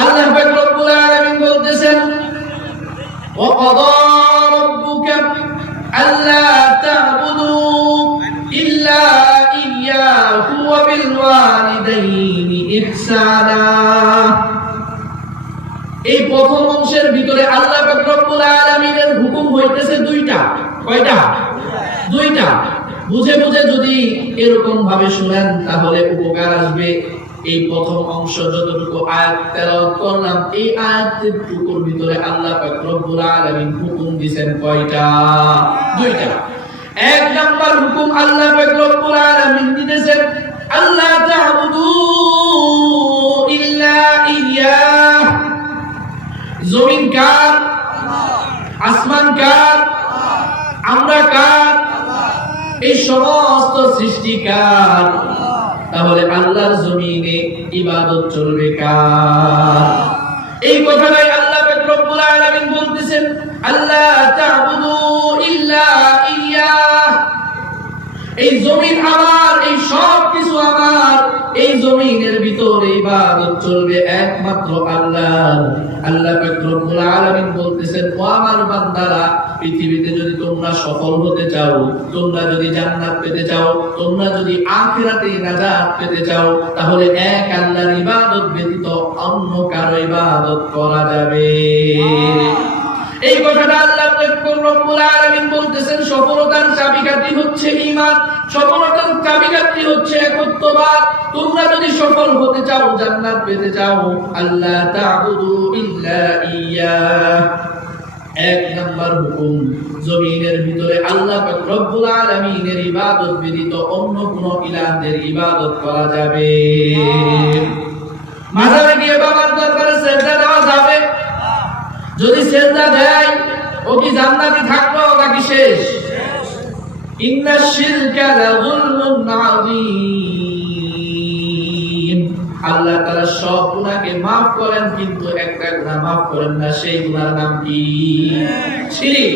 আল্লাহ পাক রব্বুল আলামিন বলতেছেন ওয়াকাদা রাব্বুকা আল্লা তা'বুদু ইল্লা ইয়্যাহু ওয়া বিল ওয়ালিদাইনি ইহসানা। এই প্রথম অংশের ভিতরে আল্লাহ পাক রব্বুল আলামিনের হুকুম হইতেছে দুইটা। কয়টা? দুইটা। বুঝে বুঝে যদি এরকম ভাবে শুনেন তাহলে উপকার আসবে। এই প্রথম অংশ যতটুকু আয়াত তেলাওয়াত করলাম, এই আয়াতটুকুর ভিতরে আল্লাহ পাক রব্বুল আলামিন হুকুম দিবেন কয়টা? দুইটা। এক নাম্বার হুকুম আল্লাহ পাক রব্বুল আলামিন দিতেছেন আল্লাহ তা'বুদু ইল্লা ইয়্যাহ। জমিন কার? আসমান কার? আমরা কার? এই সমস্ত সৃষ্টি কার? তাহলে আল্লাহর জমিনে ইবাদত চলবে কার? এই কথাটাই আল্লাহ পাক রব্বুল আলামিন বলতেছেন আল্লাহ তা'বুদু ইল্লা ইয়্যাহ। এই জমিন আমার, এই সব কিছু আমার, এই জমিনের ভিতরে ইবাদত চলবে একমাত্র আল্লাহর। আল্লাহ পাক রব্বুল আলামিন বলতেছেন ও আমার বান্দারা, পৃথিবীতে যদি তোমরা সফল হতে চাও, তোমরা যদি জান্নাত পেতে চাও, তোমরা যদি আখিরাতে নাজাত পেতে চাও, তাহলে এক আল্লাহর ইবাদত ব্যতীত অন্য কারো ইবাদত করা যাবে। এই কথাটা আল্লাহ পাক রব্বুল আলামিন বলতেছেন সফলতার চাবিকাঠি হচ্ছে ঈমান, সফলতার চাবিকাঠি হচ্ছে একত্ববাদ। তোমরা যদি সফল হতে চাও, জান্নাত পেতে চাও, আল্লাহ তা'বুদু ইল্লা ইয়্যাহ। এক নাম্বার হুকুম, জমিনের ভিতরে আল্লাহ পাক রব্বুল আলামিনের ইবাদত ব্যতীত অন্য কোনো ইলাহদের ইবাদত করা যাবে। মাজারে গিয়ে বাবার দরবারে সিজদা দেওয়া যাবে? যদি সিজদা দেয় ও কি জান্নাতি থাকলো নাকি শেষ? ইন্নাশ শিরকা লাযুলমুন আযীম। আল্লাহ তাআলা সব গুনাহকে maaf করেন, কিন্তু একটা গুনাহ maaf করেন না। সেই গুনাহর নাম কি? শিরক।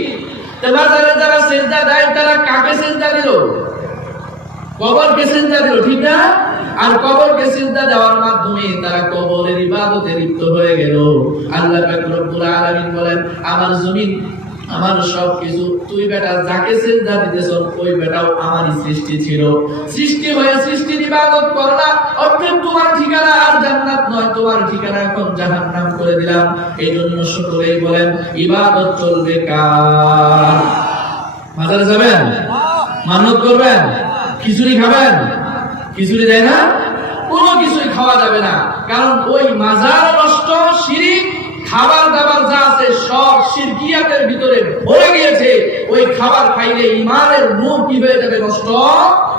মাজারে যারা সিজদা দেয় তারা কাকে সিজদা দিল? কবরকে সিজদা দিল, ঠিক না? আর কবরকে সিজদা দেওয়ার মাধ্যমে তারা কবরের ইবাদতে লিপ্ত হয়ে গেল। আল্লাহ পাক রব্বুল আলামিন বলেন আমার জমিন, আমার সবকিছু, তুই বেটা যাকে সিজদা দিতেছ ওই বেটাও আমারই সৃষ্টি ছিল। সৃষ্টি হয়ে সৃষ্টির ইবাদত করলা, অর্থাৎ তোমার ঠিকানা আর জান্নাত নয়, তোমার ঠিকানা এখন জাহান্নাম করে দিলাম। এইজন্য সকলেই বলেন ইবাদত চলবে কার? মাজারে যাবেন? মানত করবেন? খিচুড়ি খাবেন? খিচুড়ি দেয় না? কোনো কিছুই খাওয়া যাবে না, কারণ ওই মাজার নষ্ট, শিরক, খাবার দাবার যা আছে সব শিরকিয়াতের ভিতরে ভরে গিয়েছে। ওই খাবার খাইলে ঈমানের নূর কি হয়ে যাবে? নষ্ট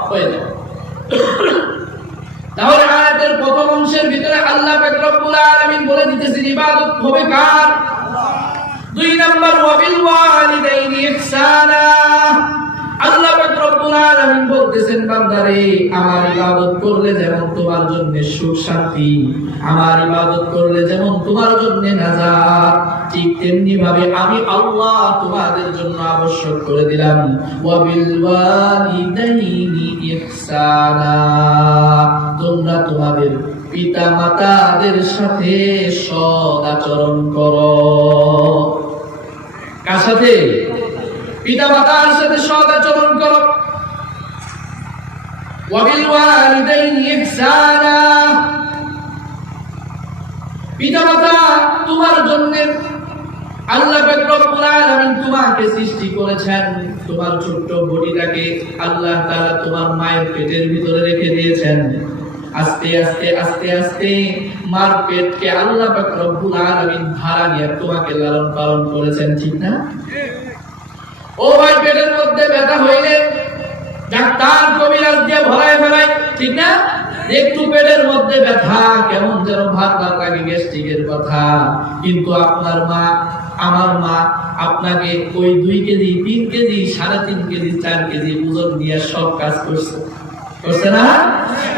হয়ে যাবে। তাহলে আয়াতের প্রথম অংশের ভিতরে আল্লাহ পাক রব্বুল আলামিন বলে দিতেছেন ইবাদত হবে কার? দুই নাম্বার ওয়া বিল ওয়ালিদাইনি ইহসানা। আল্লাহ পাক রব্বুল আলামিন বলতেছেন বান্দারে, আমার ইবাদত করলে যেমন তোমার জন্য সুখ শান্তি, আমার ইবাদত করলে যেমন তোমার জন্য নাজাত, ঠিক তেমনি ভাবে আমি আল্লাহ তোমাদের জন্য আবশ্যক করে দিলাম ওয়া বিল ওয়ালিদাইনি ইহসানা। তোমরা তোমাদের পিতা মাতাদের সাথে সৎ আচরণ করো। কার সাথে? পিতা মাতার সাথে সৎ আচরণ করো। ওয়া বিল ওয়ালিদাইনি ইহসানা। পিতা মাতা তোমার জন্য আল্লাহ পাক রব্বুল আলামিন তোমাকে সৃষ্টি করেছেন। তোমার ছোট্ট বডিটাকে আল্লাহ তাআলা তোমার মায়ের পেটের ভিতরে রেখে দিয়েছেন। আস্তে আস্তে আস্তে আস্তে মার পেটকে আল্লাহ পাক রব্বুল আলামিন ভাড়া নিয়ে তোমাকে লালন পালন করেছেন, ঠিক না? ও ভাই, পেটের মধ্যে ব্যথা হইলে ডাক্তার কবিরাজ দিয়ে ভরায় ফেলায়, ঠিক না? একটু পেটের মধ্যে ব্যথা, কেমন যেন ভাত ভাত লাগে, গ্যাস্ট্রিকের কথা। কিন্তু আপনার মা, আমার মা আপনাকে ওই 2 কেজি 3 কেজি 3.5 কেজি 4 কেজি ওজন দিয়ে সব কাজ করছে, করছে না?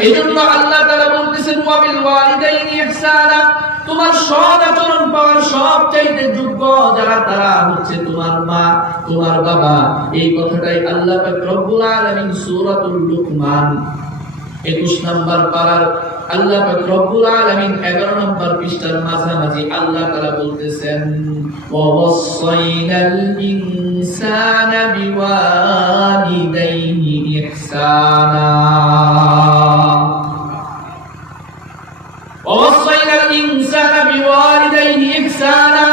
এই জন্য আল্লাহ তাআলা বলতেছেন ওয়া বিল ওয়ালিদাইনি ইহসানা। তোমার সৎ আচরণ পাওয়ার সবচাইতে যোগ্য যারা, তারা হচ্ছে তোমার মা, তোমার বাবা। এই কথাটাই আল্লাহ পাক রব্বুল আলামিন সূরাতুল লুকমান 21 নম্বর পারার আল্লাহ পাক রব্বুল আলামিন 11 নম্বর পৃষ্ঠার মাঝামাঝি আল্লাহ তাআলা বলতেছেন ওয়া ওয়াসাইনাল ইনসানা বিওয়ালিদাইহি ইহসানা ওয়া ওয়াসাইনাল ইনসানা বিওয়ালিদাইহি ইহসানা।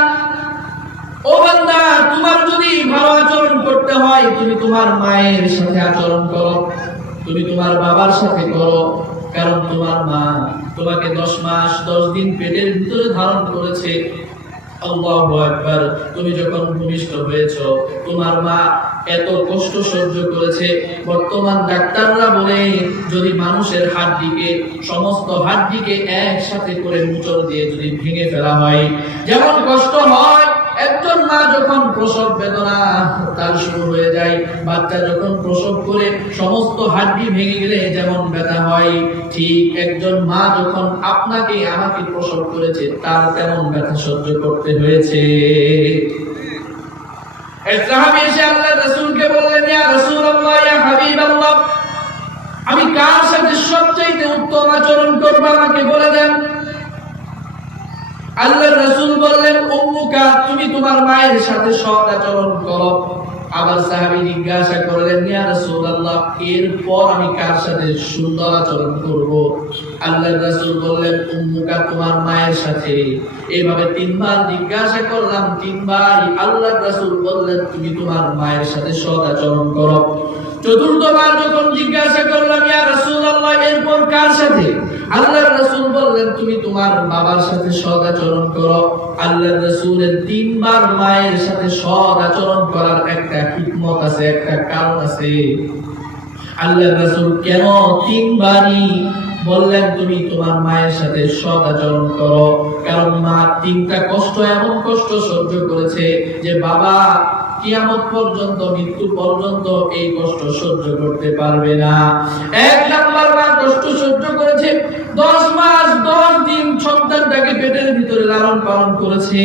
ও বান্দা, তোমার যদি ভালো আচরণ করতে হয় তুমি তোমার মায়ের সাথে আচরণ করো, তুমি তোমার বাবার সাথে করো, কারণ তোমার মা তোমাকে 10 মাস 10 দিন পেটের ভিতরে ধারণ করেছে। আল্লাহু আকবার। তুমি যখন ভূমিষ্ঠ হয়েছো তোমার মা এত কষ্ট সহ্য করেছে। বর্তমান ডাক্তাররা বলে যদি মানুষের হাড়টিকে সমস্ত হাড়টিকে একসাথে করে মোচড় দিয়ে যদি ভেঙে ফেলা হয় যেমন কষ্ট হয়, একজন মা যখন প্রসব বেদনা তার শুরু হয়ে যায়, বাচ্চা যখন প্রসব করে সমস্ত হাড়টি ভেঙে গেলে যেমন ব্যথা হয়, ঠিক একজন মা যখন আপনাকে আমাকে প্রসব করেছে তার তেমন ব্যথা সহ্য করতে হয়েছে। এক সাহাবী এসে আল্লাহর রাসূলকে বললেন, ইয়া রাসূলুল্লাহ, ইয়া হাবিবাল্লাহ, আমি কার সাথে সবচেয়ে উত্তম আচরণ করব আমাকে বলে দেন। আল্লাহর রাসূল বললেন, উম্মুকা, তুমি তোমার মায়ের সাথে সৎ আচরণ করো। আবার সাহাবী জিজ্ঞাসা করলেন, ইয়া রাসূলুল্লাহ, এরপর আমি কার সাথে সুন্দর আচরণ করব? আল্লাহর রাসূল বললেন, উম্মুকা, তোমার মায়ের সাথে। এভাবে 3 বার জিজ্ঞাসা করলাম, 3 বারই আল্লাহর রাসূল বললেন তুমি তোমার মায়ের সাথে সৎ আচরণ করো। চতুর্থবার যখন জিজ্ঞাসা করলাম, ইয়া রাসূলুল্লাহ, এরপর কার সাথে? আল্লাহর রাসূল বললেন তুমি তোমার বাবার সাথে সৎ আচরণ করো। আল্লাহর রাসূলের 3 বার মায়ের সাথে সৎ আচরণ করার একটা হিকমত আছে, একটা কারণ আছে। আল্লাহর রাসূল কেন 3 বারই বললেন তুমি তোমার মায়ের সাথে সৎ আচরণ করো? কারণ মা 3টা কষ্ট, এমন কষ্ট সহ্য করেছে যে বাবা কিয়ামত পর্যন্ত, মৃত্যু পর্যন্ত এই কষ্ট সহ্য করতে পারবে না। 1 নাম্বার, মা কষ্ট সহ্য করেছে 10 মাস 10 দিন সন্তানটাকে পেটের ভিতরে লালন পালন করেছে।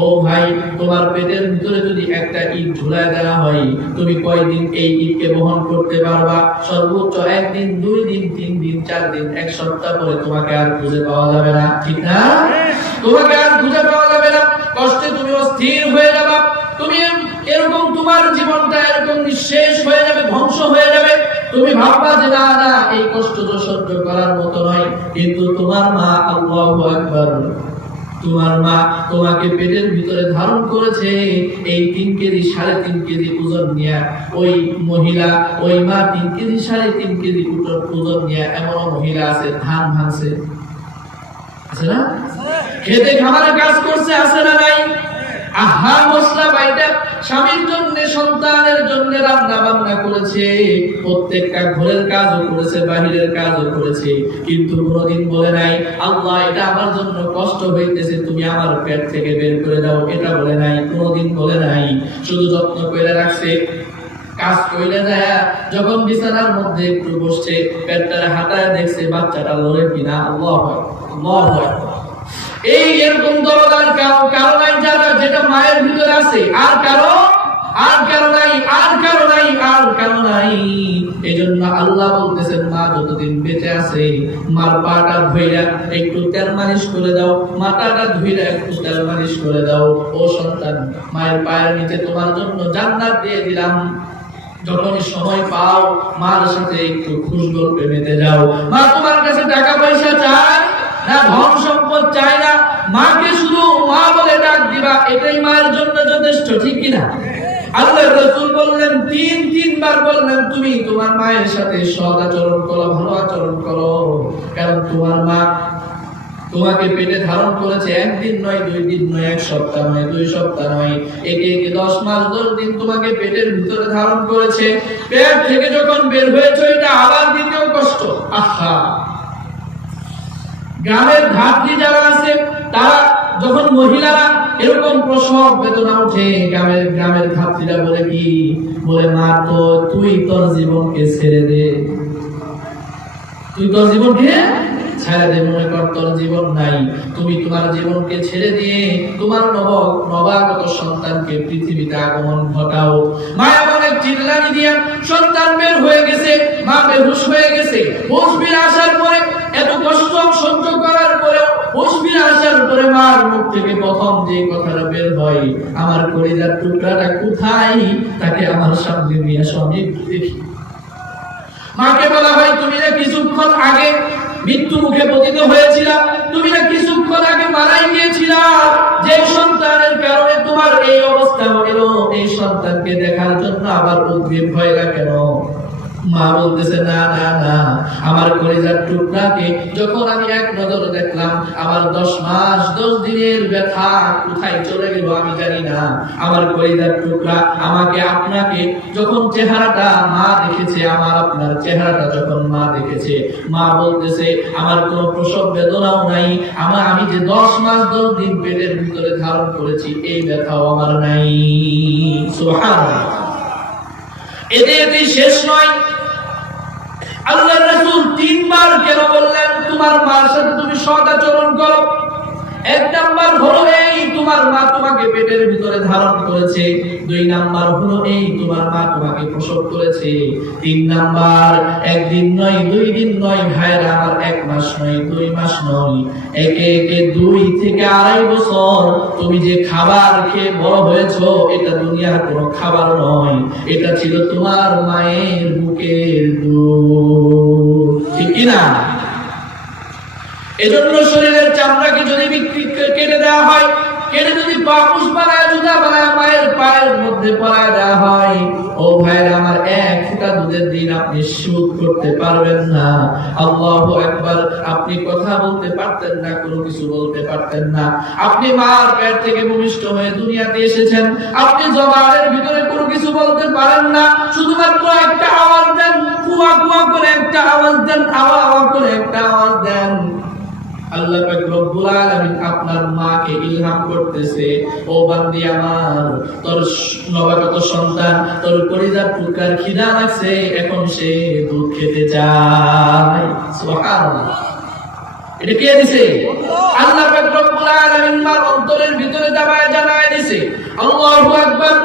ও ভাই, তোমার পেটের ভিতরে যদি একটা ইট ঝুলায় দেওয়া হয় তুমি কয়দিন এই ইটকে বহন করতে পারবা? সর্বোচ্চ 1 দিন, 2 দিন, 3 দিন, 4 দিন, 1 সপ্তাহ পরে তোমাকে আর খুঁজে পাওয়া যাবে না, ঠিক না? তোমাকে আর খুঁজে পাওয়া যাবে না, কষ্টে তুমি অস্থির হয়ে যাবা। তুমি এরকম তোমার জীবনটা এরকম নিঃশেষ হয়ে যাবে, ধ্বংস হয়ে যাবে। তুমি ভাববা যে না না, এই কষ্ট তো সহ্য করার মতো নয়। কিন্তু তোমার মা, আল্লাহু আকবার, তোমার মা তোমাকে পেটের ভিতরে ধারণ করেছে এই 3 কেজি 3.5 কেজি ওজন নিয়ে। ওই মহিলা, ওই মা 3 কেজি 3.5 কেজি ওজন নিয়ে এমন মহিলা আছে ধান ভাঙছে, আছে না? খেতে খামারে কাজ করছে, আছে না নাই? আহা, মশলা বাইটা স্বামীর জন্য, সন্তানের জন্য রান্না বান্না করেছে, প্রত্যেকটা ঘরের কাজও করেছে, বাহিরের কাজও করেছে, কিন্তু কোনোদিন বলে নাই আল্লাহ এটা আমার জন্য কষ্ট হইতেছে, তুমি আমার পেট থেকে বের করে দাও, এটা বলে নাই, কোনোদিন বলে নাই। শুধু যত্ন করে রাখছে। কাজ কইলে যায় যখন বিছানার মধ্যে একটু বসছে, পেটটা হাঁটায় দেখছে বাচ্চাটা লড়ে কিনা। আল্লাহু আকবার, আল্লাহু আকবার। এই এরকম দরদার কারো নাই, যারা যেটা মায়ের ভিতরে আছে, আর কারো নাই। এজন্য আল্লাহ বলতেছেন মা যতদিন বেঁচে আছে মার পাটা ধুইরা একটু তেল মালিশ করে দাও, মাথাটা ধুইরা একটু তেল মালিশ করে দাও। ও সন্তান, মায়ের পায়ের নিচে তোমার জন্য জান্নাত দিয়ে দিলাম। যখনই সময় পাও মার সাথে একটু খুশগল্পে মেতে যাও। মা তোমার কাছে টাকা পয়সা চায় না, ধন সম্পদ চায় না, মাকে শুধু মা বলে ডাক দিবা, এটাই মায়ের জন্য যথেষ্ট, ঠিক কিনা? আল্লাহর রাসূল বললেন, 3 বার বললেন তুমি তোমার মায়ের সাথে সৎ আচরণ করো, ভালো আচরণ করো। কারণ তোমার মা তোমাকে পেটে ধারণ করেছে 1 দিন নয়, 2 দিন নয়, 1 সপ্তাহ নয়, 2 সপ্তাহ নয়, একে 10 মাস 10 দিন তোমাকে পেটের ভিতরে ধারণ করেছে। পেট থেকে যখন বের হয়েছে এটা আবার দ্বিতীয় কষ্ট। আহা, গ্রামের ধাত্রী যারা আছে তারা যখন মহিলারা এরকম প্রসব বেদনা উঠে, গ্রামের ধাত্রীরা বলে কি বলে, মা তো তুই তোর জীবনকে ছেড়ে দে, তুই তোর জীবনকে ছেড়ে দে, মনে কর তোর জীবন নাই। তুমি তোমার জীবনকে ছেড়ে দিয়ে তোমার নবাগত সন্তানকে পৃথিবীতে আগমন ঘটাও। মা এমন এক চিল্লানি দিয়ে সন্তান বের হয়ে গেছে, মা বেহুশ হয়ে গেছে। হুঁশ ফিরে আসার পরে, এত কষ্ট সহ্য করার পরেও হুঁশ ফিরে আসার পরে মার মুখ থেকে প্রথম যে কথাটা বের হয়, আমার কলিজার টুকরাটা কোথায়, তাকে আমার সামনে নিয়ে আসো, আমি দেখি। মাকে বলা হয়, তুমি না কিছুক্ষণ আগে মৃত্যু মুখে পতিত হয়েছিল, তুমি না কিছুক্ষণ আগে মারাই গিয়েছিল, যে সন্তানের কারণে তোমার এই অবস্থা হইল, এই সন্তানকে দেখার জন্য আবার উদ্গ্রীব হইলা কেন? মা বলতেছে, না না না, আমার কলিজার টুকরাকে যখন আমি এক নজরে দেখলাম, আমার 10 মাস 10 দিনের ব্যথা কোথায় চলে গেল আমি জানি না। আমার কলিজার টুকরা আমাকে আপনাকে যখন চেহারাটা মা দেখেছে, আমার আপনার চেহারাটা যখন মা দেখেছে, মা বলতেছে আমার কোনো প্রসব বেদনাও নাই, আমি যে 10 মাস 10 দিন পেটের ভিতরে ধারণ করেছি, এই ব্যথাও আমার নাই। সুবহানাল্লাহ। এতে শেষ নয়, আল্লাহর রাসূল 3 বার কেন বললেন তোমার মার সাথে তুমি সদাচরণ করো? 1 নাম্বার হলো এই, তোমার মা তোমাকে পেটের ভিতরে ধারণ করেছে। 2 নাম্বার হলো এই, তোমার মা তোমাকে প্রসব করেছে। 3 নাম্বার, 1 দিন নয় 2 দিন নয় ভাইরা আমার, 1 মাস নয় 2 মাস নয়, একে 2 থেকে 2.5 বছর তুমি যে খাবার খেয়ে বড় হয়েছো, এটা দুনিয়ার কোনো খাবার নয়, এটা ছিল তোমার মায়ের বুকের দুধ। ঠিক কি না? এজন্য শরীরের চামড়াকে যদি কেটে দেওয়া হয়, কেটে যদি পাপুষ বানায়, জুতা বানায় মায়ের পায়ের মধ্যে পরায় দেওয়া হয়, ও ভাইরা আমার, 1 ফোঁটা দুধের দিন আপনি সুদ করতে পারবেন না। আল্লাহু আকবার। আপনি কথা বলতে পারতেন না, কোনো কিছু বলতে পারতেন না। আপনি মার পেট থেকে ভূমিষ্ঠ হয়ে দুনিয়াতে এসেছেন, আপনি জবানের ভিতরে কোনো কিছু বলতে পারেন না, শুধুমাত্র একটা আওয়াজ দেন, কুয়া কুয়া করে একটা আওয়াজ দেন, আওয়া আওয়া করে একটা আওয়াজ দেন। আল্লাহ পাক রব্বুল আলামিন আপনার মাকে ইলহাম করতেছে, ও বান্দি আমার, তোর নবাগত সন্তান, তোর কলিজার টুকরার খিদা লাগছে, এখন সে দুধ খেতে চায়। সুবহানাল্লাহ। এটা কে দিছে? আল্লাহ পাক রব্বুল আলামিন মার অন্তরের ভিতরে জানায় দিছে। আল্লাহু আকবার।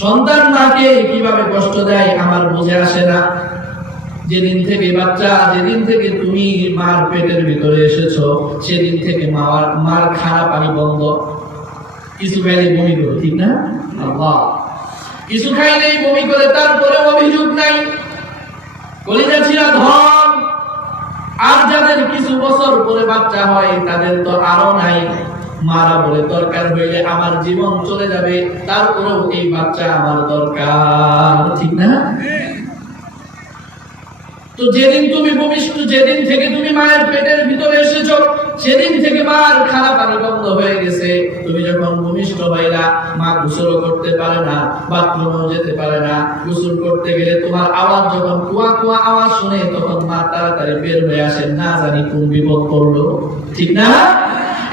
সন্তান মাকে কিভাবে কষ্ট দেয় আমার বুঝে আসে না। যেদিন থেকে বাচ্চা, যেদিন থেকে তুমি মার পেটের ভিতরে এসেছো, সেদিন থেকে মার খানা পানি বন্ধ। কিছু খাইলে বমি করে, ঠিক না? আল্লাহ। কিছু খাইলেই বমি করে, তারপরে অভিযোগ নাই, কলিজা ছিঁড়া ধন। আর যাদের কিছু বছর পরে বাচ্চা হয়, তাদের তো আরো নাই। মারা বলে দরকার হইলে আমার জীবন চলে যাবে, তারপরেও এই বাচ্চা আমার দরকার, ঠিক না? তো যেদিন তুমি ভূমিষ্ঠ, যেদিন থেকে তুমি মায়ের পেটের ভিতরে এসেছো, সেদিন থেকে মার খানা পানি বন্ধ হয়ে গেছে। তুমি যখন ভূমিষ্ঠ হইলা, মা গোসল করতে পারে না, বাথরুমেও যেতে পারে না। গোসল করতে গেলে তোমার আওয়াজ যখন কুয়া কুয়া আওয়াজ শুনে, তখন মা তাড়াতাড়ি বের হয়ে আসে, না জানি কোন বিপদ করলো, ঠিক না?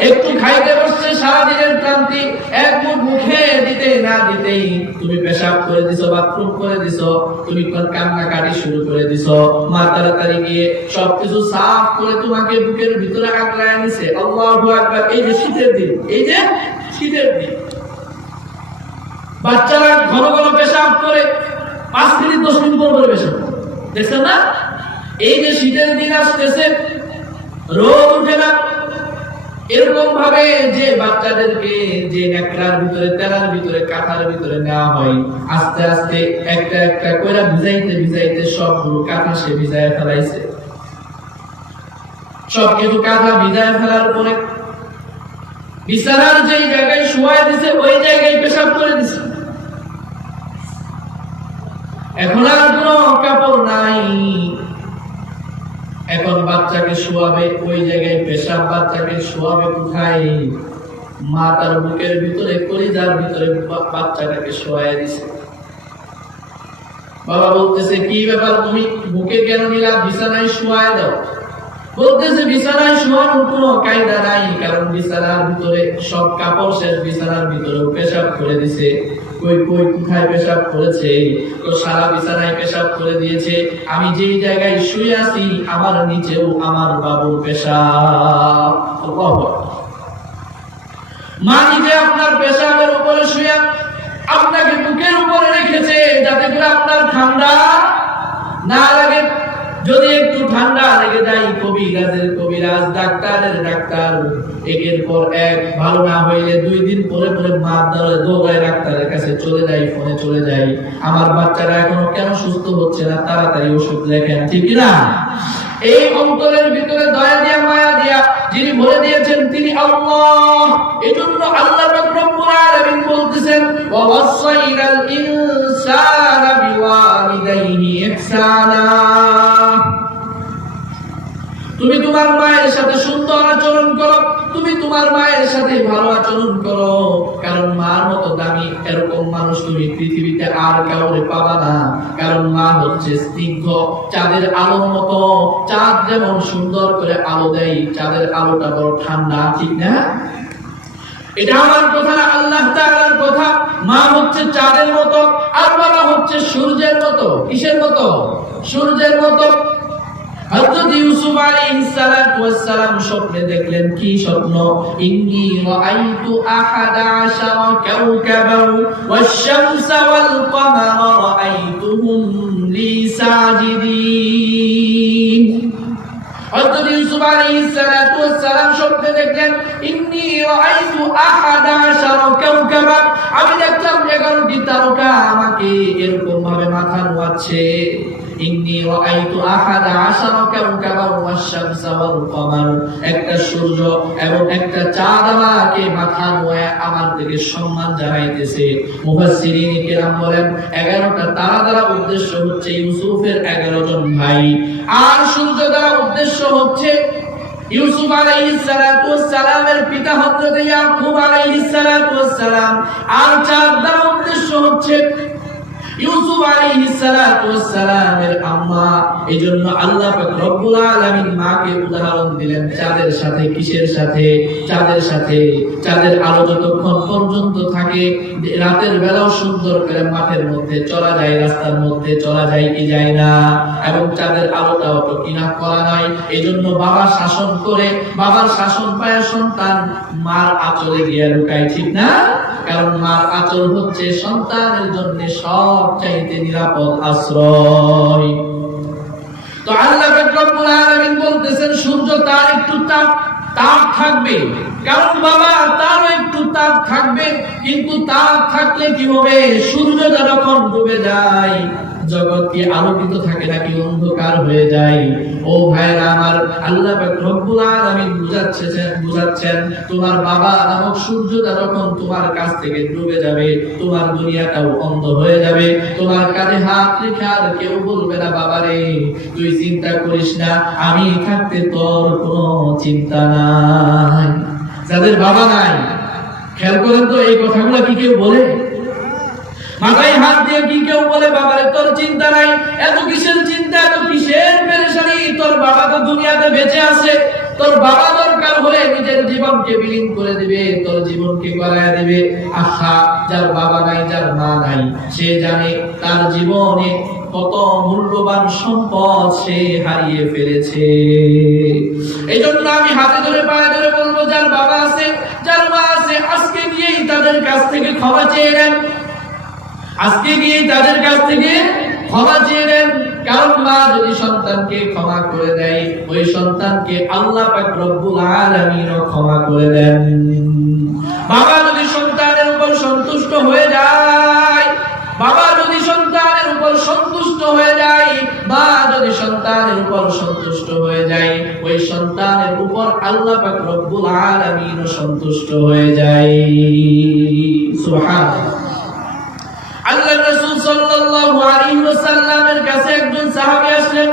একটু খাইতে বসছে, সারাদিনের ক্লান্তি, 1 মুঠ মুখে দিতে না দিতেই তুমি পেশাব করে দিছো, বাথরুম করে দিছো, তুমি কান্নাকাটি শুরু করে দিছো। মা তাড়াতাড়ি গিয়ে সবকিছু সাফ করে তোমাকে বুকের ভিতরে আগলায় নিছে। আল্লাহু আকবার। এই যে শীতের দিন, এই যে শীতের দিন, বাচ্চারা ঘন ঘন পেশাব করে, 5 মিনিট 10 মিনিট পর পেশাব, দেখছেন না? এই যে শীতের দিন আসতেছে, রোদ উঠে না, এরকম ভাবে যে বাচ্চাদেরকে যে নেকড়ার ভিতরে, তেলার ভিতরে, কাঁথার ভিতরে নেওয়া হয়, আস্তে আস্তে একটা একটা কইরা ভিজাইতে ভিজাইতে সবগুলো কাঁথা সে ভিজায় ফেলাইছে। সবকিছু কাঁথা ভিজায় ফেলার পরে বিছানার যেই জায়গায় শুয়ায় দিছে, ওই জায়গায় পেশাব করে দিছে। এখন আর কোনো কাপড় নাই, এখন বাচ্চাকে শোয়াবে ওই জায়গায় পেশাব, বাচ্চাকে শোয়াবে কোথায়? মা তার বুকের ভিতরে, কলিজার ভিতরে বাচ্চাটাকে শোয়ায় দিছে। বাবা বলতেছে, কি ব্যাপার, তুমি বুকে কেন নিলা, বিছানায় শোয়ায় দাও। বলতেছে, বিছানায় শোয়ানোর কোনো কায়দা নাই, কারণ বিছানার ভিতরে সব কাপড় শেষ, বিছানার ভিতরে পেশাব করে দিছে। কই কই কোথায় পেশাব করেছে, তো সারা বিছানায় পেশাব করে দিয়েছে। আমি যেই জায়গায় শুয়ে আছি আমার নিচেও আমার বাবুর পেশাব। আল্লাহু আকবার। মা নিজে আপনার পেশাবের উপরে শুয়ে আপনাকে বুকের উপরে রেখেছে যাতে করে আপনার ঠান্ডা না লাগে। যদি একটু ঠান্ডা লেগে যায়, কবিরাজের কবিরাজ, ডাক্তারের ডাক্তার, একের পর এক ভালো না হইলে 2 দিন পরে পরে মা দৌড়ায় ডাক্তারের কাছে চলে যাই, ফোনে চলে যাই, আমার বাচ্চারা এখনো কেন সুস্থ হচ্ছে না, তাড়াতাড়ি ওষুধ লেখেন, ঠিক না? এই অন্তরের ভিতরে দয়া দিয়া মায়া দিয়া যিনি ভরে দিয়েছেন তিনি আল্লাহ। এজন্য আল্লাহ রব্বুল আলামিন বলতেছেন, ওয়া ওয়াসাইনাল ইনসানা বিওয়ালিদাইহি ইহসানা। তুমি তোমার মায়ের সাথে সুন্দর আচরণ করো, তুমি তোমার মায়ের সাথে ভালো আচরণ করো, কারণ মার মতো দামি এরকম মানুষ তুমি পৃথিবীতে আর কাউরে পাবা না। কারণ মা হচ্ছে স্নিগ্ধ চাঁদের আলোর মতো। চাঁদ যেমন সুন্দর করে আলো দেয়, চাঁদের আলোটা বড় ঠান্ডা, ঠিক না? এটা আমার কথা না, আল্লাহ তাআলার কথা। মা হচ্ছে চাঁদের মতো আর বাবা হচ্ছে সূর্যের মতো। কিসের মতো? সূর্যের মতো। হযরত ইউসুফ আলাইহিস সালাতু ওয়াস সালাম স্বপ্নে দেখলেন, কি স্বপ্ন? ইন্নী রাআইতু আহাদা আশারা কাওকাবান ওয়াশ-শামসা ওয়াল কমারা রাআইতুহুম লি সাজিদিন। হযরত ইউসুফ আলাইহিস সালাতু ওয়াস সালাম স্বপ্নে দেখলেন, ইন্নী রাআইতু আহাদা আশারা কাওকাবান, আমি দেখলাম 11টি তারকা আমাকে এরকম ভাবে মাথা নোয়াচ্ছে। ইন্নী রাআইতু আহাদা আশারা কাওকাবান ওয়াশ-শামসা ওয়াল কমার, একটা সূর্য এবং একটা চাঁদ আমাকে মাথা নোয়া আমার থেকে সম্মান জানাইতেছে। মুফাসসিরিন কিরাম বলেন 11টা তারা দ্বারা উদ্দেশ্য হচ্ছে ইউসুফের 11 জন ভাই, আর সূর্য দ্বারা উদ্দেশ্য হচ্ছে ইউসুফ আলাইহিস সালাতু ওয়াস সালামের পিতা হযরত ইয়াকুব আলাইহিস সালাতু ওয়াস সালাম, আর চাঁদ দ্বারা উদ্দেশ্য হচ্ছে ইউসুফ আলাইহিস সালাতু ওয়াস সালামের আম্মা। এজন্য আল্লাহ পাক রব্বুল আলামিন মাকে উদাহরণ দিলেন চাঁদের সাথে। কিসের সাথে? চাঁদের সাথে। চাঁদের আলো যতক্ষণ পর্যন্ত থাকে, রাতের বেলাও সুন্দর করে মাঠের মধ্যে চলা যায়, রাস্তার মধ্যে চলা যায় কি যায় না, এবং চাঁদের আলোটাও তো কিনা করা নাই। এজন্য বাবা শাসন করে, বাবার শাসন পায় সন্তান মার আঁচলে গিয়ে লুকায়, ঠিক না? কারণ মার আঁচল হচ্ছে সন্তানের জন্য সবচাইতে নিরাপদ আশ্রয়। তো আল্লাহ রব্বুল আলামিন বলতেছেন সূর্য তার একটু তাপ থাকবে, কারণ বাবা তারও একটু তাপ থাকবে, কিন্তু তাপ থাকলে কি হবে? সূর্য যখন ডুবে যায় জগৎ কি আলোকিত থাকে নাকি অন্ধকার হয়ে যায়? ও ভাইরা আমার, আল্লাহ পাক রব্বুল আলামিন বুঝাচ্ছেন তোমার বাবা নামক সূর্যটা যখন তোমার কাছ থেকে ডুবে যাবে, তোমার দুনিয়াটাও অন্ধ হয়ে যাবে। তোমার কাঁধে হাত রেখে আর কেউ বলবে না বাবারে তুই চিন্তা করিস না, আমি থাকতে তোর কোনো চিন্তা নাই। যাদের বাবা নাই, খেয়াল করেন তো এই কথাগুলো কি কেউ বলে? মাথায় হাত দিয়ে কি কেউ বলে বাবারে তোর চিন্তা নাই? এত কিসের চিন্তা, এত কিসের পেরেশানি? তোর বাবা তো দুনিয়াতে বেঁচে আছে, তোর বাবা দরকার হলে নিজের জীবনকে বিলীন করে দিবে, তোর জীবনকে গলায় দিবে। আহা, যার বাবা নাই, যার মা নাই, সে জানে তার জীবনে কত মূল্যবান সম্পদ সে হারিয়ে ফেলেছে। এই জন্য আমি হাতে ধরে পায়ে ধরে বলবো, যার বাবা আছে, যার মা আছে, আজকে গিয়েই তাদের কাছ থেকে ক্ষমা চেয়ে নেন। আজকে গিয়ে তাদের কাছ থেকে ক্ষমা চেয়ে নেন। কারণ মা যদি সন্তানকে ক্ষমা করে দেয়, ওই সন্তানকে আল্লাহ পাক রব্বুল আলামিনও ক্ষমা করে দেন। বাবা যদি সন্তানের উপর সন্তুষ্ট হয়ে যায়, বাবা যদি সন্তানের উপর সন্তুষ্ট হয়ে যায়, মা যদি সন্তানের উপর সন্তুষ্ট হয়ে যায়, ওই সন্তানের উপর আল্লাহ পাক রব্বুল আলামিনও সন্তুষ্ট হয়ে যায়। সুবহানাল্লাহ। আল্লাহ রাসূল সাল্লাল্লাহু আলাইহি ওয়াসাল্লামের কাছে একজন সাহাবী আসলেন,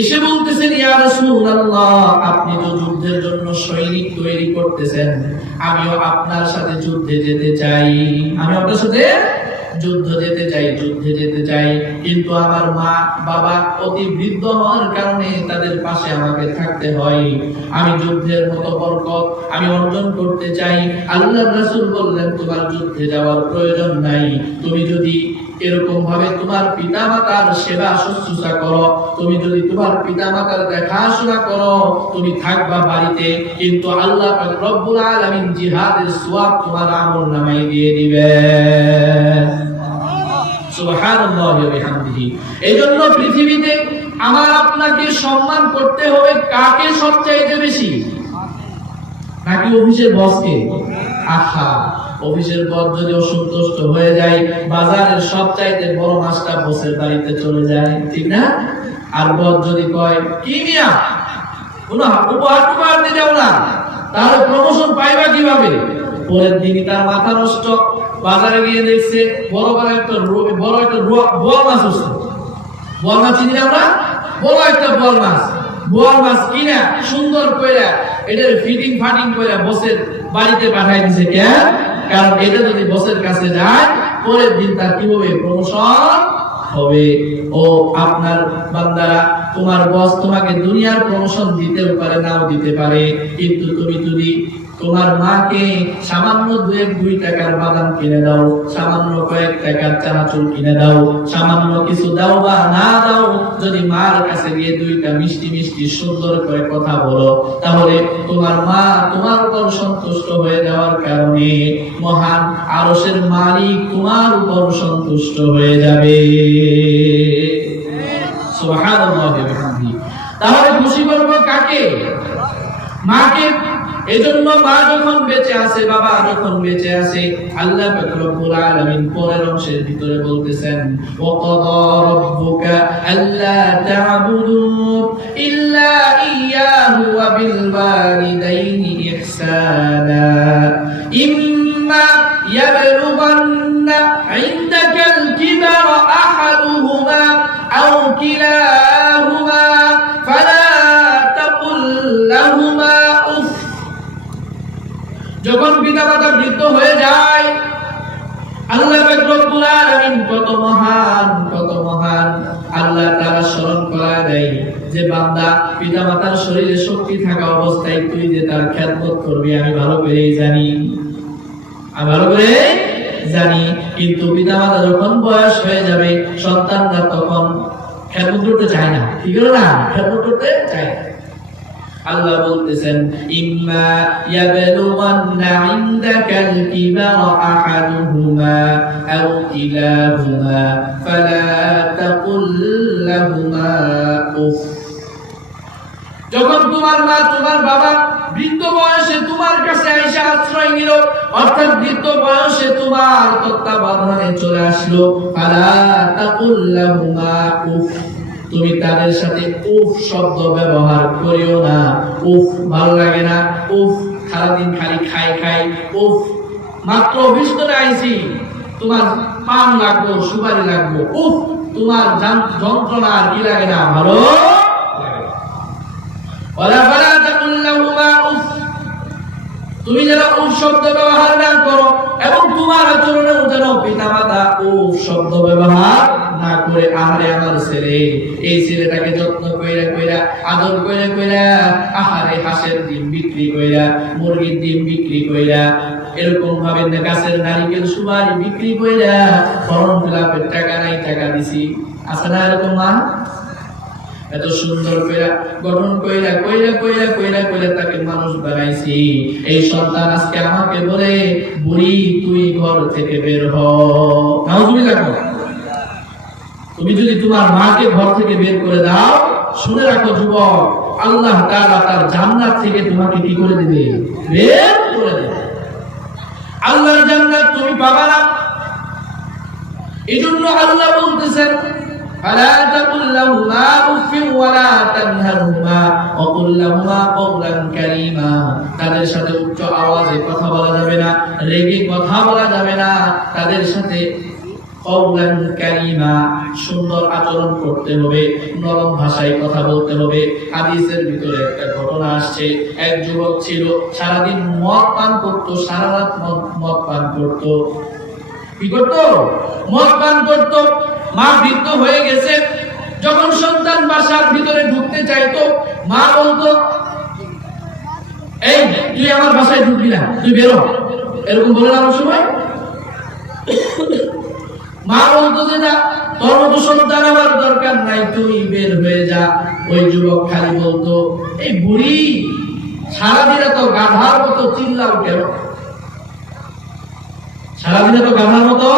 এসে বলতেছেন ইয়া রাসূলুল্লাহ আপনি তো যুদ্ধের জন্য সৈনিক তৈরি করতেছেন, আমিও আপনার সাথে যুদ্ধে যেতে চাই। আমি আপনার সাথে যুদ্ধে যেতে চাই, কিন্তু আমার মা বাবা অতি বৃদ্ধ হওয়ার কারণে তাদের পাশে আমাকে থাকতে হয়। আমি যুদ্ধের মতো বরকত আমি অর্জন করতে চাই। আল্লাহর রাসূল বললেন, তোমার যুদ্ধে যাওয়ার প্রয়োজন নাই। তুমি যদি এরকম ভাবে তোমার পিতামাতার সেবা শুশ্রূষা করো, তুমি যদি তোমার পিতামাতার দেখাশোনা করো, তুমি থাকবা বাড়িতে, কিন্তু আল্লাহ পাক রব্বুল আলামিন জিহাদের সওয়াব তোমার আমলনামায় দিয়ে দিবেন। সুবহানাল্লাহি ওয়া বিহামদিহি। এইজন্য পৃথিবীতে আমার আপনাকে সম্মান করতে হবে কাকে সবচাইতে বেশি? নাকি অফিসের বসকে? আহা, অফিসের বস যদি অসন্তুষ্ট হয়ে যায়, বাজারের সবচাইতে বড় মাছটা বসের বাড়িতে চলে যায়, ঠিক না? আর বস যদি কয়, কি মিয়া কোনো উপহার দিয়ে যাও না, তাহলে প্রমোশন পাইবা কিভাবে? পরের দিনই তার মাথা নষ্ট। বাজারে গিয়ে দেখছে বড় একটা বোয়াল মাছ হচ্ছে। বোয়াল মাছ চিনি আমরা, বড় একটা বোয়াল মাছ কিনা সুন্দর কইরা এটার ফিটিং ফাটিং কইরা বসের বাড়িতে পাঠাই দিছে। কেন? কারণ এটা যদি বসের কাছে যায়, পরের দিন তার কি হবে? প্রমোশন হবে। ও আপনার বান্দারা, তোমার বস তোমাকে দুনিয়ার প্রমোশন দিতেও পারে, নাও দিতে পারে, কিন্তু তুমি যদি তোমার মাকে সামান্য 2 টাকার বাদাম কিনে দাও, সামান্য কয়েক টাকার চানাচুর কিনে দাও, সামান্য কিছু দাও বা না দাও, যদি মার কাছে গিয়ে 2টা মিষ্টি মিষ্টি সুন্দর করে কথা বলো, তাহলে তোমার মা তোমার উপর সন্তুষ্ট হয়ে যাওয়ার কারণে মহান আরশের মালিক তোমার উপর সন্তুষ্ট হয়ে যাবে। সুবহানাল্লাহি ওয়া বিহামদিহি। তাহলে খুশি করব কাকে? মাকে। এজন্য মা যখন বেঁচে আছে, বাবা যখন বেঁচে আছে, আল্লাহ পাক রব্বুল আলামিন পরের অংশের ভিতরে বলতেছেন, ওয়াকাদা রাব্বুকা আল্লা তা'বুদু ইল্লা ইয়্যাহু ওয়া বিল ওয়ালিদাইনি ইহসানা ইম্মা ইয়াবলুগান্না ইনদাকাল কিবারা আহাদুহুমা আও কিলাহুমা ফালা তাকুল লাহুমা। যখন পিতামাতা বৃদ্ধ হয়ে যায়, আল্লাহ পাক রব্বুল আলামিন কত মহান আল্লাহ তাআলা স্মরণ করা দেয় যে বান্দা পিতামাতার শরীরে শক্তি থাকা অবস্থায় তুই যে তার খেদমত করবি আমি ভালো করেই জানি, কিন্তু পিতামাতা যখন বয়স হয়ে যাবে, সন্তানরা তখন খেদমত করতে চায় না, ঠিক না? খেদমত করতে চায় না। আল্লাহ বলতেছেন, ইম্মা ইয়াবলুগান্না ইনদাকাল কিবারা আহাদুহুমা আও কিলাহুমা ফালা তাকুল লাহুমা উফ। যখন তোমার মা তোমার বাবা বৃদ্ধ বয়সে তোমার কাছে আইসা আশ্রয় নিল, অর্থাৎ বৃদ্ধ বয়সে তোমার তত্ত্বাবধানে চলে আসলো, ফালা তাকুল লাহুমা উফ, তুমি তাদের সাথে উফ শব্দ ব্যবহার করিও না। উফ ভালো লাগে না, উফ সারাদিন খালি খাই, উফ মাত্র অফিস করে আইছি, তোমার পান লাগবো, সুপারি লাগবো, উফ তোমার যন্ত্রণা কি লাগে না, ভালো তুমি যেন উফ শব্দ ব্যবহার না করো, এবং তোমার আচরণেও যেন পিতামাতা উফ শব্দ ব্যবহার না করে। আহারে আমার ছেলে, এই ছেলেটাকে যত্ন কইরা আদর কইরা আহারে হাঁসের ডিম বিক্রি কইরা, মুরগির ডিম বিক্রি কইরা, এরকম ভাবে গাছের নারিকেল সুপারি বিক্রি কইরা ফর্ম ফিলাপের টাকা নাই, টাকা দিছি, আছে না এরকম মা? এত সুন্দর কইরা গঠন কইরা তাকে মানুষ বানাইছি। এই সন্তান আজকে আমাকে বলে, বুড়ি তুই ঘর থেকে বের হ। নাউজুবিল্লাহ। তুমি যদি তোমার মাকে ঘর থেকে বের করে দাও, শুনে রাখো যুবক, আল্লাহ তাআলা তার জান্নাত থেকে তোমাকে কি করে দিবে? বের করে দেবে। আল্লাহর জান্নাত তুমি পাবা না। এজন্য আল্লাহ বলতেছেন, فلا تقل لهما اف ولا تنهرهما وقل لهما قولا كريما। তাদের সাথে উচ্চ আওয়াজে কথা বলা যাবে না, রেগে কথা বলা যাবে না, তাদের সাথে কওলান কারীমা সুন্দর আচরণ করতে হবে, নরম ভাষায় কথা বলতে হবে। হাদিসের ভিতরে একটা ঘটনা আসছে, এক যুবক ছিল, সারাদিন মদ পান করত, সারা রাত মদ পান করত। কি করতো? মদ পান করতো। মা বৃদ্ধ হয়ে গেছে, যখন সন্তান বাসার ভিতরে ঢুকতে চাইতো, মা বলতো, এই তুই আমার বাসায় ঢুকবি না, তুই বেরো। এরকম বলে না সময় মা বলতো যে না, তোর মতো সন্তান আমার দরকার নাই, তুই বের হয়ে যা। ওই যুবক খালি বলতো, এই বুড়ি সারাদিন এত গাধার মতো চিল্লাও কেন? সারাদিন এত গাধার মতো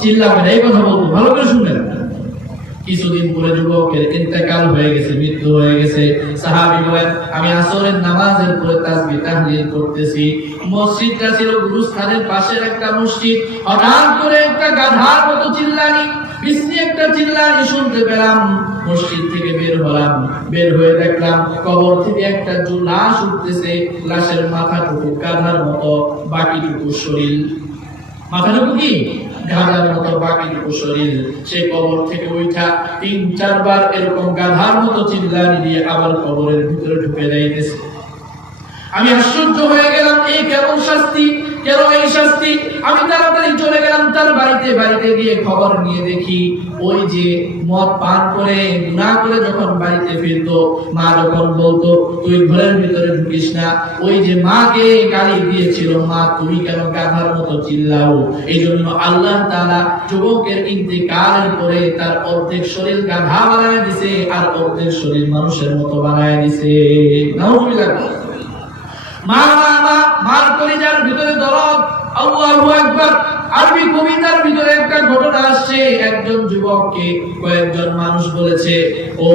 চিল্লাও কেন? এই কথা বলতো, ভালো করে শুনবেন। কিছুদিন পরে যুবকের ইন্তেকাল হয়ে গেছে, মৃত্যু হয়ে গেছে। সাহাবী বলেন, আমি আসরের নামাজের পরে তাসবিহ তাহলিল করতেছি, মসজিদটা ছিল গুরুস্থানের পাশের একটা মসজিদ। হঠাৎ করে একটা গাধার মতো চিল্লানি, বিশ্রী একটা চিল্লানি শুনতে পেলাম। মসজিদ থেকে বের হলাম, বের হয়ে দেখলাম কবর থেকে একটা লাশ উঠতেছে। লাশের মাথাটুকু গাধার মতো, বাকিটুকু শরীর। মাথাটুকু কি গাধার মতো, বাকিটুকু শরীর। সে কবর থেকে উঠা ৩-৪ বার এরকম গাধার মতো চিল্লানি দিয়ে আবার কবরের ভিতরে ঢুকে যাইতেছে। আমি আশ্চর্য হয়ে গেলাম, এই কেমন শাস্তি, কেন এই শাস্তি? আমি তাড়াতাড়ি চলে গেলাম তার বাড়িতে। বাড়িতে গিয়ে খবর নিয়ে দেখি, ওই যে মদ পান করে গুনাহ করে যখন বাড়িতে ফিরতো, মা যখন বলতো তুই ঘরের ভিতরে ঢুকিস না, ওই যে মাকে গালি দিয়েছিল, মা তুমি কেন গাধার মতো চিল্লাও? এই জন্য আল্লাহ তাআলা যুবকের ইন্তেকালের পরে তার অর্ধেক শরীর গাধা বানায় দিছে, আর অর্ধেক শরীর মানুষের মতো বানায় দিছে। নাউজুবিল্লাহ। মার কলিজার ভিতরে দরদ। আল্লাহু আকবার। আরবি কবিতার ভিতরে একটা ঘটনা আসছে, একজন যুবককে কয়েকজন মানুষ বলেছে, ও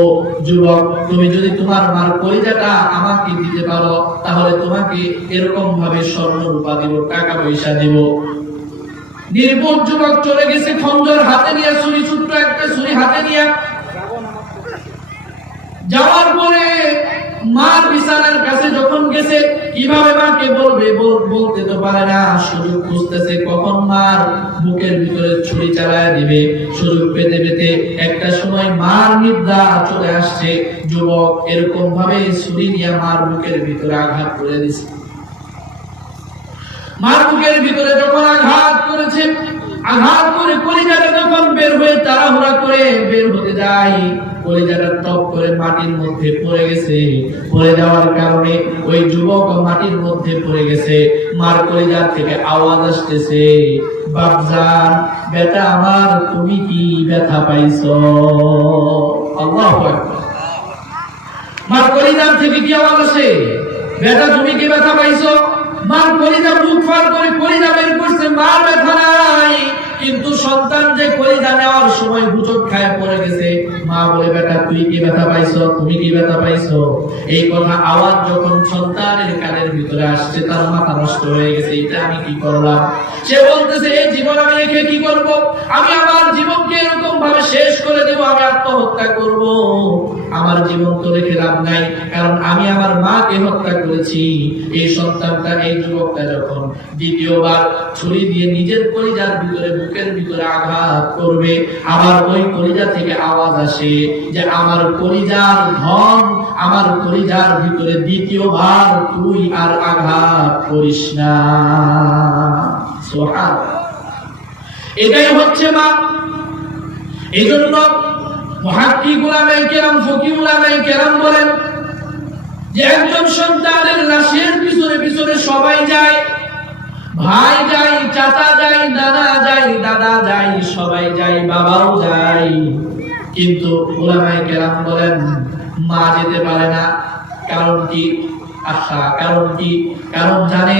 যুবক, তুমি যদি তোমার মার কলিজাটা আমাকে দিতে পারো, তাহলে তোমাকে এরকম ভাবে স্বর্ণ রূপা দিব, টাকা পয়সা দিব। নির্বোধ যুবক চলে গেছে খঞ্জর হাতে নিয়ে, ছুরি, ছোট্ট একটা ছুরি হাতে নিয়ে। যাওয়ার পরে মার বিছানার কাছে যখন গেছে, কিভাবে মাকে বলবে, বলতে তো পারে না, সুযোগ খুঁজতেছে কখন মার বুকের ভিতরে ছুরি চালায় দিবে। সুযোগ পেতে পেতে একটা সময় মার নিদ্রা চলে আসছে। যুবক এরকম ভাবে ছুরি নিয়ে মার বুকের ভিতরে আঘাত করে দিছে। মার বুকের ভিতরে যখন আঘাত করেছে, আঘাত করে কলিজাটা যখন বের হয়ে তাড়াহুড়া করে বের হতে যায়, কলিজাটা টপ করে মাটির মধ্যে পড়ে গেছে। পড়ে যাওয়ার কারণে ওই যুবক মাটির মধ্যে পড়ে গেছে। মার কলিজা থেকে আওয়াজ আসতেছে, বাপজান, বেটা আমার, তুমি কি ব্যথা পাইছো? আল্লাহু আকবার। মার কলিজা থেকে কি আওয়াজ আসে? বেটা তুমি কি ব্যথা পাইছো? মার কলিজা মুখ ফার করে কলিজা বের করছে, মা ব্যথা নাই, কিন্তু সন্তান যে কলিজা নেওয়ার সময় হুচট খায় পড়ে গেছে। মা বলে, বেটা তুই কি ব্যথা পাইছো? তুমি কি ব্যথা পাইছো? এই কথা আওয়াজ যখন সন্তানের কানের ভিতরে আসছে, তার মাথা নষ্ট হয়ে গেছে, এটা আমি কি করলাম? সে বলতেছে, এই জীবন আমি রেখে কি করব? আমি আমার জীবনকে এরকম ভাবে শেষ করে দেব, আমি আত্মহত্যা করব। আমার জীবন তো রেখে লাভ নাই, কারণ আমি আমার মাকে হত্যা করেছি। এই সন্তানটা, এই যুবকটা যখন দ্বিতীয়বার ছুরি দিয়ে নিজের কলিজার ভিতরে, বুকের ভিতরে আঘাত করবে, আবার ওই কলিজা থেকে আওয়াজ আসে যে আমার কলিজার ধন, আমার কলিজার ভিতরে দ্বিতীয়বার তুই আর আঘাত করিস না। সুবহানাল্লাহ। এটাই হচ্ছে মা। এজন্য মুহাক্কিক উলামায়ে কেরাম, ফকিহ উলামায়ে কেরাম বলেন যে একজন সন্তানের লাশের পিছনে পিছনে সবাই যায়, ভাই যায়, চাচা যায়, নানা যায়, দাদা যায়, সবাই যায়, বাবাও যায়, কিন্তু উলামায়ে কেরাম বলেন মা যেতে পারে না। কারণ কি? কারণ কি? কারণ জানে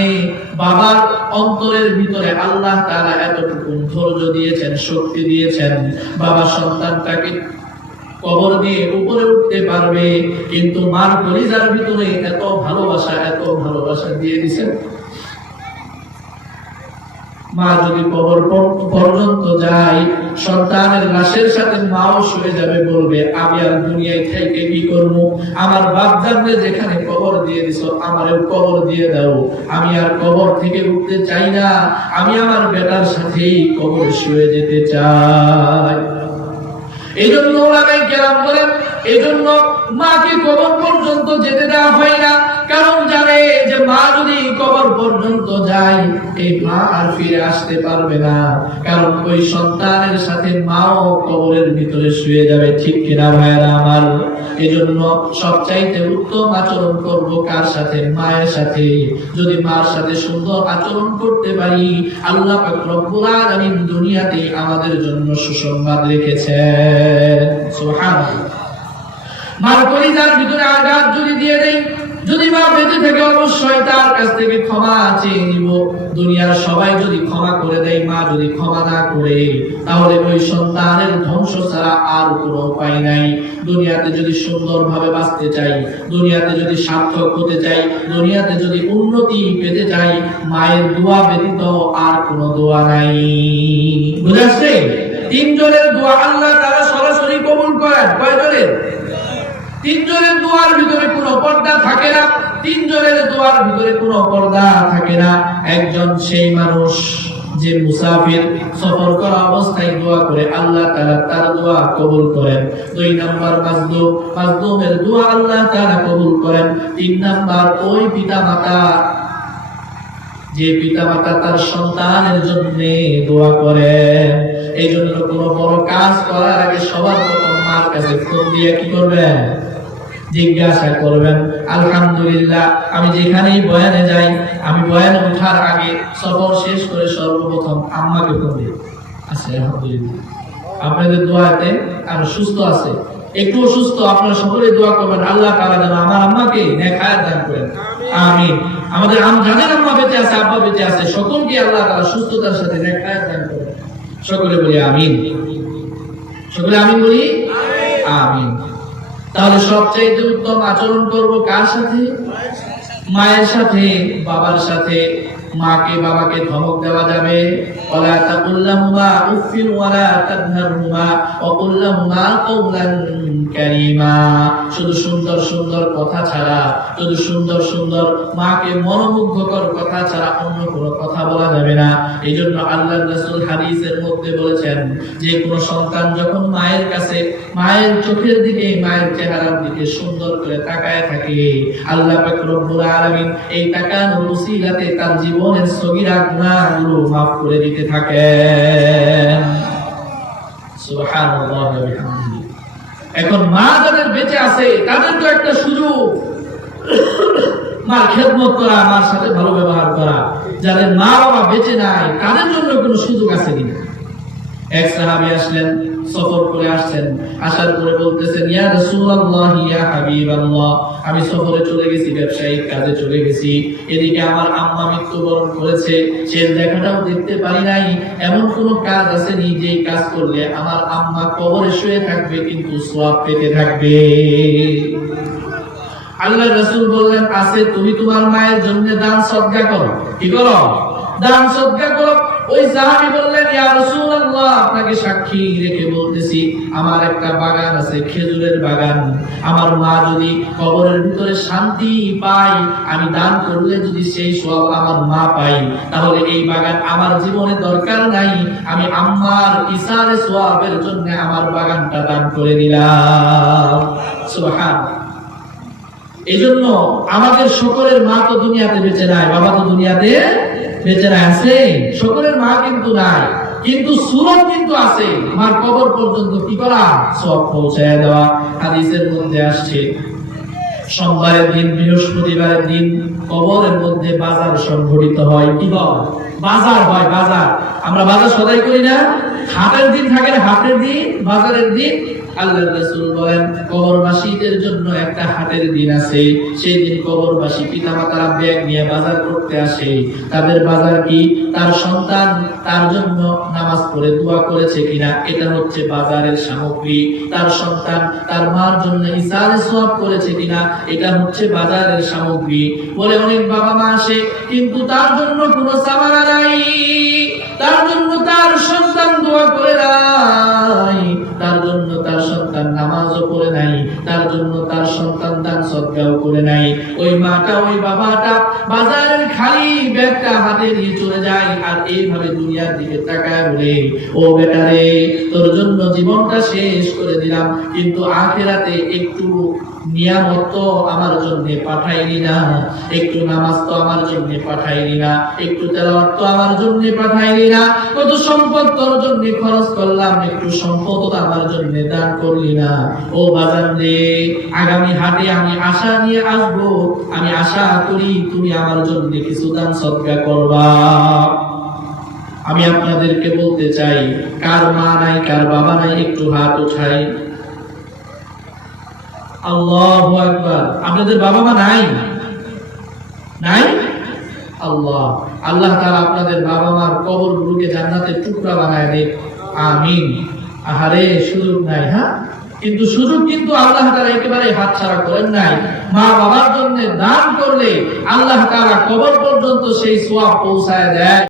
বাবার অন্তরের ভিতরে আল্লাহ তাআলা এতটুকু ধৈর্য দিয়েছেন, শক্তি দিয়েছেন, বাবা সন্তানটাকে কবর দিয়ে উপরে উঠতে পারবে, কিন্তু মার কলিজার ভিতরে এত ভালোবাসা দিয়ে দিয়েছেন। মা যদি কবর পর্যন্ত যায়, সন্তানের লাশের সাথে মাও শুয়ে যাবে, বলবে আমি আর দুনিয়ায় থেকে কি করব? আমার বাপদাদা যেখানে কবর দিয়ে দিছো, আমারও কবর দিয়ে দাও। আমি আর কবর থেকে উঠতে চাই না, আমি আমার বেটার সাথেই কবরে শুয়ে যেতে চাই। এই জন্য ওলামায়ে কেরাম বলেন, এই জন্য মাকে কবর পর্যন্ত যেতে দেওয়া হয় না। কারণ জানে যে মা যদি কবর পর্যন্ত যায়, এই মা আর ফিরে আসতে পারবে না, কারণ ওই সন্তানের সাথে মাও কবরের ভিতরে শুয়ে যাবে। ঠিক কিনা ভাইরা আমার? এজন্য সবচাইতে উত্তম আচরণ করব কার সাথে? মায়ের সাথে। যদি মার সাথে সুন্দর আচরণ করতে পারি, আল্লাহ পাক রব্বুল আলামিন দুনিয়াতে আমাদের জন্য সুসংবাদ রেখেছেন। সুবহানাল্লাহ। মার কলিজার ভিতরে আঘাত যদি দিয়ে দেই, যদি মা বেঁচে থাকে, অবশ্যই তার কাছ থেকে ক্ষমা চেয়ে নিব। দুনিয়ার সবাই যদি ক্ষমা করে দেয়, মা যদি ক্ষমা না করে, তাহলে ওই সন্তানের ধ্বংস ছাড়া আর কোনো উপায় নাই। দুনিয়াতে যদি সুন্দরভাবে বাঁচতে চাই, দুনিয়াতে যদি সার্থক হতে চাই, দুনিয়াতে যদি উন্নতি পেতে চাই, মায়ের দোয়া ব্যতীত আর কোনো দোয়া নাই। বুঝাচ্ছে? তিনজনের দোয়া আল্লাহ তাআলা সরাসরি কবুল করেন। কয়জনের? তিনজনের দোয়ার ভিতরে কোনো পর্দা থাকে না। তিনজনের দোয়ার ভিতরে কোনো পর্দা থাকে না। একজন সেই মানুষ যে মুসাফির, সফর করা অবস্থায় দোয়া করে, আল্লাহ তাআলা তার দোয়া কবুল করেন। 2 নাম্বার মাজলুম, মাজলুমের দোয়া আল্লাহ তাআলা কবুল করেন। 3 নাম্বার ওই পিতামাতা, যে পিতামাতা তার সন্তানের জন্য দোয়া করেন। এই জন্য কোনো বড় কাজ করার আগে সবার প্রথম মার কাছে ফোন দিয়ে কি করবেন? জিজ্ঞাসা করবেন। আলহামদুলিল্লাহ, আমি যেখানেই বয়ানে যাই, আমি বয়ানে ওঠার আগে সফর শেষ করে সর্বপ্রথম আম্মাকে ফোন দিই। আচ্ছা, আলহামদুলিল্লাহ, আপনাদের দোয়াতে আর সুস্থ আছে, একটু অসুস্থ, আপনারা সকলে দোয়া করবেন আল্লাহ তাআলা যেন আমার আম্মাকে নেক হায়াত দান করেন। আমিন। আমাদের যাদের আম্মা বেঁচে আছে, আব্বা বেঁচে আছে, সকলকে আল্লাহ তাআলা সুস্থতার সাথে নেক হায়াত দান করেন। সকলে বলি আমিন। সকলে আমিন বলি আমিন। তাহলে সবচেয়ে উত্তম আচরণ করব কার সাথে? মায়ের সাথে, বাবার সাথে। মাকে বাবাকে ধমক দেওয়া যাবে, ওয়ালা তাকুল্লাহুমা উফিন ওয়ালা তানহারহুমা ওয়া কুল্লাহুমা কাওলান কারীমা। শুধু সুন্দর সুন্দর কথা ছাড়া, শুধু সুন্দর সুন্দর মাকে মনোমুগ্ধকর কথা ছাড়া অন্য কোনো কথা বলা যাবে না। এইজন্য আল্লাহর রাসূল হাদিসের মধ্যে বলেছেন, যে কোনো সন্তান যখন মায়ের কাছে, মায়ের চোখের দিকে, মায়ের চেহারার দিকে সুন্দর করে তাকায় থাকে, আল্লাহ পাক রব্বুল আলামিন এই তাকানোর উসিলাতে তার জীবনের সগীরা গুনাহগুলো মাফ করে দিতে থাকেন। সুবহানাল্লাহ ওয়া বিহামদিহি। এখন মা যাদের বেঁচে আছে, তাদের তো একটা সুযোগ মার খেদমত করা, মার সাথে ভালো ব্যবহার করা। যাদের মা বাবা বেঁচে নাই, তাদের জন্য কোনো সুযোগ আছে কিনা? এক সাহাবী আসলেন, সফর করে আসছেন, আসার পরে বলতেছেন, ইয়া রাসূলুল্লাহ, ইয়া হাবিবাল্লাহ, আমি সফরে চলে গেছি, ব্যবসায়িক কাজে চলে গেছি, এদিকে আমার আম্মা মৃত্যুবরণ করেছে, শেষ দেখাটাও দেখতে পারি নাই। এমন কোন কাজ আছে নি যে কাজ করলে আমার আম্মা কবরে শুয়ে থাকবে কিন্তু সওয়াব পেতে থাকবে? আল্লাহর রাসূল বললেন, আছে। তুমি তোমার মায়ের জন্য দান সদকা করো। কি করো? দান সদকা করো। ওই সাহাবী বললেন, ইয়া রাসূলুল্লাহ, আপনাকে সাক্ষী রেখে বলতেছি, আমার একটা বাগান আছে, খেজুরের বাগান। আমার মা যদি কবরের ভিতরে শান্তি পায়, আমি দান করলে যদি সেই সওয়াব আমার মা পাই, তাহলে এই বাগান আমার জীবনে দরকার নাই। আমি আম্মার ইসারে সওয়াবের জন্য আমার বাগানটা দান করে দিলাম। সুবহানাল্লাহ। এজন্য আমাদের সকলের মা তো দুনিয়াতে বেঁচে নাই, বাবা তো দুনিয়াতে বেঁচে নাই, আছে। সকলের মা কিন্তু নাই, কিন্তু সুরত কিন্তু আছে। মার কবর পর্যন্ত কি করা? সওয়াব পৌঁছায় দেওয়া। হাদিসের মধ্যে আসছে, সোমবারের দিন, বৃহস্পতিবারের দিন কবরের মধ্যে বাজার সংঘটিত হয়। কি বল? বাজার হয়, বাজার। আমরা বাজার সদাই করি না? হাটের দিন থাকে না, হাটের দিন, বাজারের দিন। আল্লাহর রাসূল বলেন, কবরবাসীদের জন্য একটা হাটের দিন আছে। সেই দিন কবরবাসী পিতামাতারা ব্যাগ নিয়ে বাজার করতে আসে। তাদের বাজার কি? তার সন্তান তার জন্য নামাজ পড়ে দোয়া করেছে কিনা, এটা হচ্ছে বাজারের সামগ্রী। তার সন্তান তার মার জন্য ইসারে সওয়াব করেছে কিনা, এটা হচ্ছে বাজারের সামগ্রী। বলে অনেক বাবা মা আসে, কিন্তু তার জন্য কোনো সামানা নাই, তার জন্য তার সন্তান দোয়া করে নাই, তার জন্য তার সন্তান নামাজও পড়ে নাই, তার জন্য তার সন্তান দান সদকাও করে নাই। ওই মাটা ওই বাবাটা বাজারের খালি ব্যাগটা হাতে নিয়ে চলে যায় আর এইভাবে দুনিয়ার দিকে তাকায় বলে, ও বেটা রে, তোর জন্য জীবনটা শেষ করে দিলাম, কিন্তু আখিরাতে একটু নিয়ামত তো আমার জন্য পাঠাইলি না, একটু নামাজ তো আমার জন্য পাঠাইলি না, একটু তেলাওয়াত তো আমার জন্য পাঠাইলি না, কত সম্পদ তোর জন্য খরচ করলাম, একটু সম্পদ তো আমার জন্য দান করলি না। ও বাজার রে, আগামী হাটে আমি আশা নিয়ে আসবো, আমি আশা করি তুমি আমার জন্য কিছু দান সদকা করবা। আমি আপনাদেরকে বলতে চাই, কার মা নাই, কার বাবা নাই, একটু হাত উঠাই। আল্লাহু আকবার। আপনাদের বাবা মা নাই? নাই? আল্লাহ আল্লাহ তাআলা আপনাদের বাবা মার কবরগুলোকে জান্নাতের টুকরা বানায় দেন, আমিন। আহারে, সুযোগ নাই। হ্যাঁ, কিন্তু সুযোগ কিন্তু আল্লাহ তাআলা একেবারে হাতছাড়া করেন নাই। মা বাবার জন্য দান করলে আল্লাহ তাআলা কবর পর্যন্ত সেই সওয়াব পৌঁছায় দেয়।